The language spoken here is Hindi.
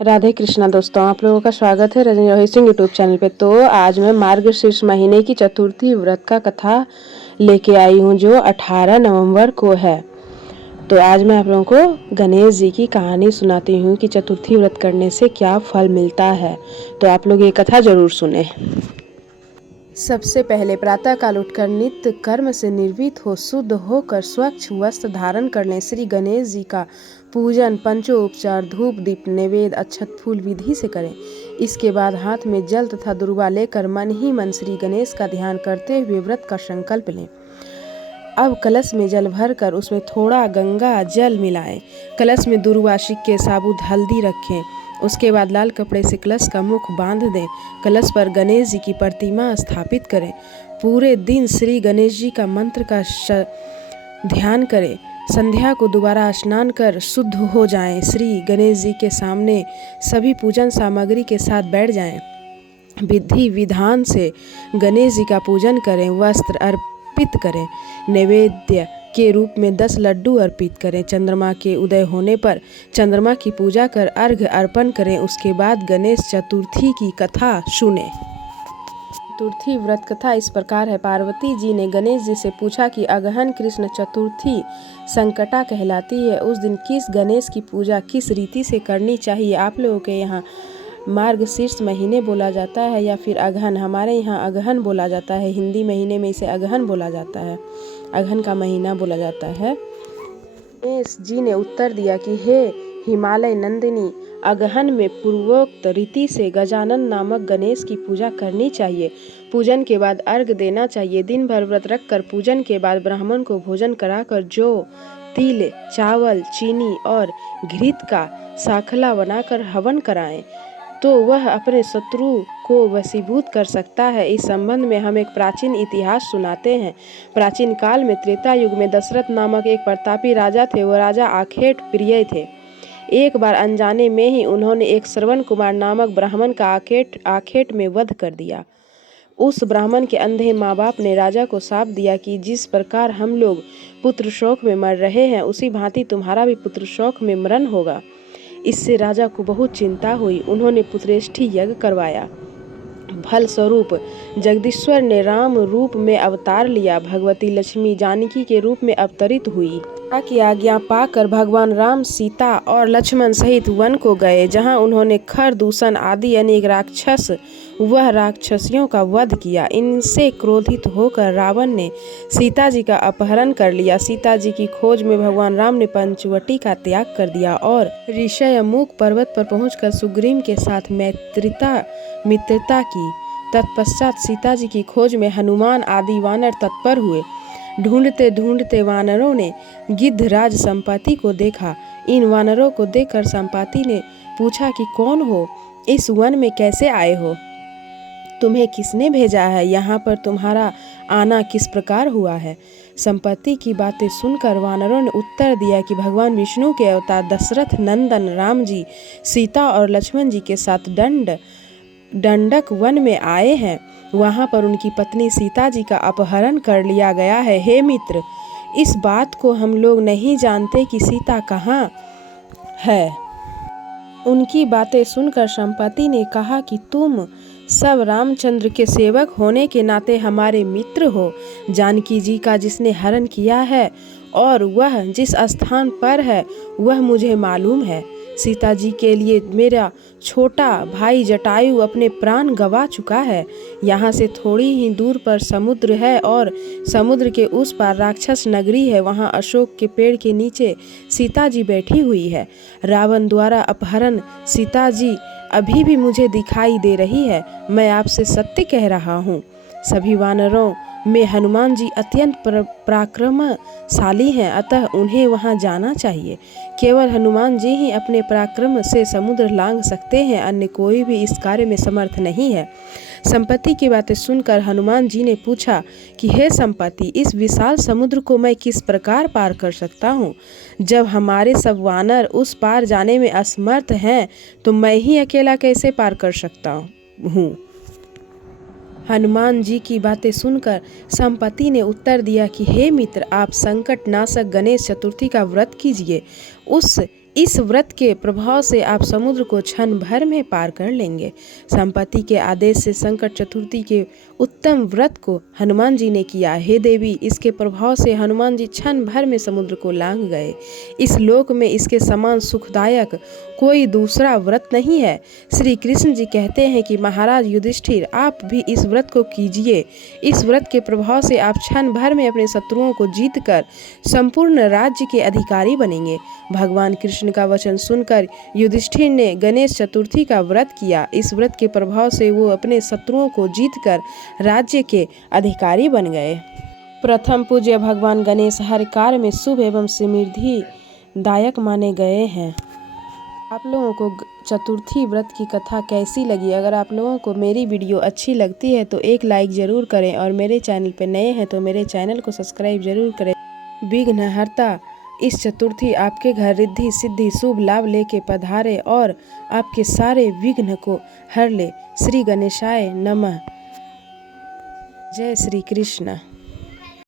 राधे कृष्णा दोस्तों, आप लोगों का स्वागत है रजनी रोहित सिंह यूट्यूब चैनल पे। तो आज मैं मार्गशीर्ष महीने की चतुर्थी व्रत का कथा लेके आई हूँ जो 18 नवंबर को है। तो आज मैं आप लोगों को गणेश जी की कहानी सुनाती हूँ कि चतुर्थी व्रत करने से क्या फल मिलता है। तो आप लोग ये कथा जरूर सुने। सबसे पहले प्रातःकाल उठकर नित्य कर्म से निर्भीत हो शुद्ध होकर स्वच्छ वस्त्र धारण कर लें। श्री गणेश जी का पूजन पंचोपचार धूप दीप नैवेद्य अक्षत फूल विधि से करें। इसके बाद हाथ में जल तथा दुर्वा लेकर मन ही मन श्री गणेश का ध्यान करते हुए व्रत का संकल्प लें। अब कलश में जल भरकर उसमें थोड़ा गंगा जल मिलाएं। कलश में दुर्वा सिक्के साबुत हल्दी रखें। उसके बाद लाल कपड़े से कलश का मुख बांध दें। कलश पर गणेश जी की प्रतिमा स्थापित करें। पूरे दिन श्री गणेश जी का मंत्र का ध्यान करें। संध्या को दोबारा स्नान कर शुद्ध हो जाएं। श्री गणेश जी के सामने सभी पूजन सामग्री के साथ बैठ जाएं। विधि विधान से गणेश जी का पूजन करें। वस्त्र अर्पित करें। नैवेद्य के रूप में 10 लड्डू अर्पित करें। चंद्रमा के उदय होने पर चंद्रमा की पूजा कर अर्घ्य अर्पण करें। उसके बाद गणेश चतुर्थी की कथा सुने। चतुर्थी व्रत कथा इस प्रकार है। पार्वती जी ने गणेश जी से पूछा कि अगहन कृष्ण चतुर्थी संकटा कहलाती है, उस दिन किस गणेश की पूजा किस रीति से करनी चाहिए। आप लोगों के यहाँ मार्गशीर्ष महीने बोला जाता है या फिर अगहन, हमारे यहाँ अगहन बोला जाता है। हिंदी महीने में इसे अगहन बोला जाता है, अगहन का महीना बोला जाता है। गणेश जी ने उत्तर दिया कि हे हिमालय नंदिनी, अगहन में पूर्वोक्त रीति से गजानन नामक गणेश की पूजा करनी चाहिए। पूजन के बाद अर्घ देना चाहिए। दिन भर व्रत रखकर पूजन के बाद ब्राह्मण को भोजन कराकर जौ तिल चावल चीनी और घृत का साखला बनाकर हवन कराएं तो वह अपने शत्रु को वशीभूत कर सकता है। इस संबंध में हम एक प्राचीन इतिहास सुनाते हैं। प्राचीन काल में त्रेता युग में दशरथ नामक एक प्रतापी राजा थे। वह राजा आखेट प्रिय थे। एक बार अनजाने में ही उन्होंने एक श्रवण कुमार नामक ब्राह्मण का आखेट में वध कर दिया। उस ब्राह्मण के अंधे माँ बाप ने राजा को शाप दिया कि जिस प्रकार हम लोग पुत्र शोक में मर रहे हैं, उसी भांति तुम्हारा भी पुत्र शोक में मरण होगा। इससे राजा को बहुत चिंता हुई। उन्होंने पुत्रेष्ठी यज्ञ करवाया। फल स्वरूप जगदीश्वर ने राम रूप में अवतार लिया। भगवती लक्ष्मी जानकी के रूप में अवतरित हुई। की आज्ञा पाकर भगवान राम सीता और लक्ष्मण सहित वन को गए, जहां उन्होंने खर दूषण आदि अनेक राक्षसियों का वध किया। इनसे क्रोधित होकर रावण ने सीता जी का अपहरण कर लिया। सीता जी की खोज में भगवान राम ने पंचवटी का त्याग कर दिया और ऋषयमुख पर्वत पर पहुंचकर सुग्रीव के साथ मित्रता की। तत्पश्चात सीता जी की खोज में हनुमान आदि वानर तत्पर हुए। ढूंढते ढूंढते वानरों ने गिद्धराज संपाति को देखा। इन वानरों को देखकर संपाति ने पूछा कि कौन हो, इस वन में कैसे आए हो, तुम्हें किसने भेजा है, यहाँ पर तुम्हारा आना किस प्रकार हुआ है। संपत्ति की बातें सुनकर वानरों ने उत्तर दिया कि भगवान विष्णु के अवतार दशरथ नंदन राम जी सीता और लक्ष्मण जी के साथ दंडक वन में आए हैं। वहां पर उनकी पत्नी सीता जी का अपहरण कर लिया गया है। हे मित्र, इस बात को हम लोग नहीं जानते कि सीता कहाँ है। उनकी बातें सुनकर संपत्ति ने कहा कि तुम सब रामचंद्र के सेवक होने के नाते हमारे मित्र हो। जानकी जी का जिसने हरण किया है और वह जिस स्थान पर है वह मुझे मालूम है। सीता जी के लिए मेरा छोटा भाई जटायु अपने प्राण गंवा चुका है। यहाँ से थोड़ी ही दूर पर समुद्र है और समुद्र के उस पार राक्षस नगरी है। वहाँ अशोक के पेड़ के नीचे सीता जी बैठी हुई है। रावण द्वारा अपहरण सीता जी अभी भी मुझे दिखाई दे रही है। मैं आपसे सत्य कह रहा हूँ। सभी वानरों में हनुमान जी अत्यंत पराक्रमशाली हैं, अतः उन्हें वहां जाना चाहिए। केवल हनुमान जी ही अपने पराक्रम से समुद्र लांघ सकते हैं, अन्य कोई भी इस कार्य में समर्थ नहीं है। संपत्ति की बातें सुनकर हनुमान जी ने पूछा कि हे संपत्ति, इस विशाल समुद्र को मैं किस प्रकार पार कर सकता हूँ। जब हमारे सब वानर उस पार जाने में असमर्थ हैं, तो मैं ही अकेला कैसे पार कर सकता हूँ। हनुमान जी की बातें सुनकर संपत्ति ने उत्तर दिया कि हे मित्र, आप संकट नाशक गणेश चतुर्थी का व्रत कीजिए। उस इस व्रत के प्रभाव से आप समुद्र को क्षण भर में पार कर लेंगे। संपत्ति के आदेश से संकट चतुर्थी के उत्तम व्रत को हनुमान जी ने किया। हे देवी, इसके प्रभाव से हनुमान जी क्षण भर में समुद्र को लांघ गए। इस लोक में इसके समान सुखदायक कोई दूसरा व्रत नहीं है। श्री कृष्ण जी कहते हैं कि महाराज युधिष्ठिर, आप भी इस व्रत को कीजिए। इस व्रत के प्रभाव से आप क्षण भर में अपने शत्रुओं को जीतकर संपूर्ण राज्य के अधिकारी बनेंगे। भगवान कृष्ण का वचन सुनकर युधिष्ठिर ने गणेश चतुर्थी का व्रत किया। इस व्रत के प्रभाव से वो अपने शत्रुओं को जीतकर राज्य के अधिकारी बन गए। प्रथम पूज्य भगवान गणेश हर कार्य में शुभ एवं समृद्धि दायक माने गए हैं। आप लोगों को चतुर्थी व्रत की कथा कैसी लगी? अगर आप लोगों को मेरी वीडियो अच्छी लगती है तो एक लाइक ज़रूर करें और मेरे चैनल पर नए हैं तो मेरे चैनल को सब्सक्राइब ज़रूर करें। विघ्नहर्ता इस चतुर्थी आपके घर रिद्धि सिद्धि शुभ लाभ लेके पधारे और आपके सारे विघ्न को हर ले। श्री गणेशाय नमः। जय श्री कृष्ण।